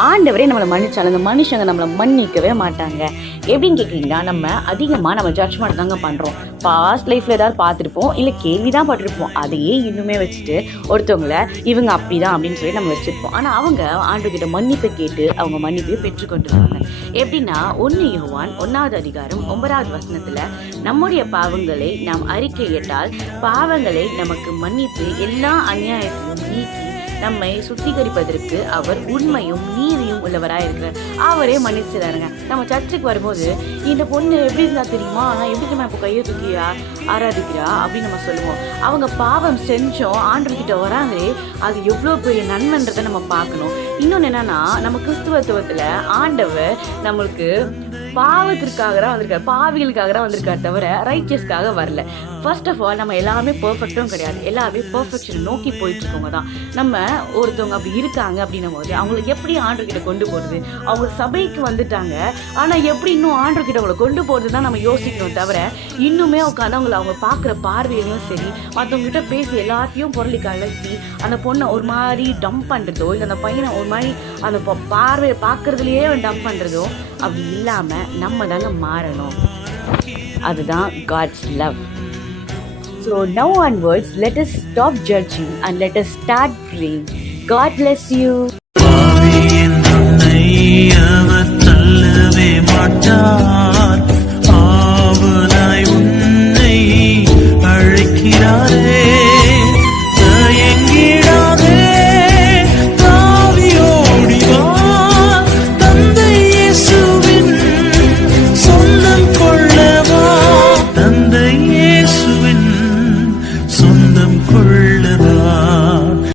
ஆண்டவரே நம்மளை மன்னிச்சாலும் அந்த மனுஷங்க நம்மளை மன்னிக்கவே மாட்டாங்க. எப்படின்னு கேட்குறீங்கன்னா, நம்ம அதிகமாக நம்ம ஜட்ஜ்மெண்ட் தாங்க பண்ணுறோம். பாஸ்ட் லைஃப்பில் ஏதாவது பார்த்துருப்போம், இல்லை கேள்வி தான் பட்டிருப்போம். அதையே இன்னுமே வச்சுட்டு ஒருத்தவங்கள இவங்க அப்படி தான் அப்படின்னு சொல்லி நம்ம வச்சுருப்போம். ஆனால் அவங்க ஆண்டவர்கிட்ட மன்னிப்பை கேட்டு அவங்க மன்னிப்பை பெற்றுக்கொண்டுருவாங்க. எப்படின்னா 1 யோவான் 1வது அதிகாரம் 9வது வசனத்தில், நம்முடைய பாவங்களை நாம் அறிக்கையிட்டால் பாவங்களை நமக்கு மன்னித்து எல்லா அநியாயத்தையும் நீக்கி நம்மை சுத்திகரிப்பதற்கு அவர் உண்மையும் நீதியும் உள்ளவராக இருக்கிறார். அவரே மன்னிச்சிடாருங்க. நம்ம சர்ச்சுக்கு வரும்போது இந்த பொண்ணு எப்படி இருந்தா தெரியுமா, ஆனால் எப்படி நம்ம இப்போ கையை தூக்கி ஆராதிக்கிறா அப்படின்னு நம்ம சொல்லுவோம். அவங்க பாவம் செஞ்சோம் ஆண்டவர்கிட்ட வராங்களே, அது எவ்வளோ பெரிய நன்மைன்றதை நம்ம பார்க்கணும். இன்னொன்று என்னன்னா, நம்ம கிறிஸ்துவத்துவத்தில் ஆண்டவர் நம்மளுக்கு பாவத்திற்காக தான் வந்திருக்காரு, பாவிகளுக்காக தான் வந்திருக்காரு தவிர ரைச்சியஸ்க்காக வரல. ஃபர்ஸ்ட் ஆஃப் ஆல் நம்ம எல்லாமே பெர்ஃபெக்டும் கிடையாது, எல்லாமே பெர்ஃபெக்ஷன் நோக்கி போயிட்டு இருக்கவங்க தான். நம்ம ஒருத்தவங்க அப்படி இருக்காங்க அப்படின்னும் போது அவங்களுக்கு எப்படி ஆண்டவர்கிட்ட கொண்டு போகிறது? அவங்க சபைக்கு வந்துட்டாங்க, ஆனால் எப்படி இன்னும் ஆண்டவர்கிட்ட அவங்களை கொண்டு போகிறது தான் நம்ம யோசிக்கணும் தவிர இன்னுமே உட்காந்து அவங்க பார்க்குற பார்வையிலும் சரி, மற்றவங்ககிட்ட பேசி எல்லாத்தையும் பொருளி கலக்கி அந்த பொண்ணை ஒரு மாதிரி டம்ப் பண்ணுறதோ, இல்லை அந்த பையனை ஒரு மாதிரி அந்த பார்வையை பார்க்குறதுலையே டம்ப் பண்ணுறதோ அப்படி இல்லாமல் நம்ம தாங்க மாறணும். அதுதான் god's love. So now onwards, let us stop judging and let us start praying. God bless you. ஆவலாய் உன்னை அழைக்கிறாரே.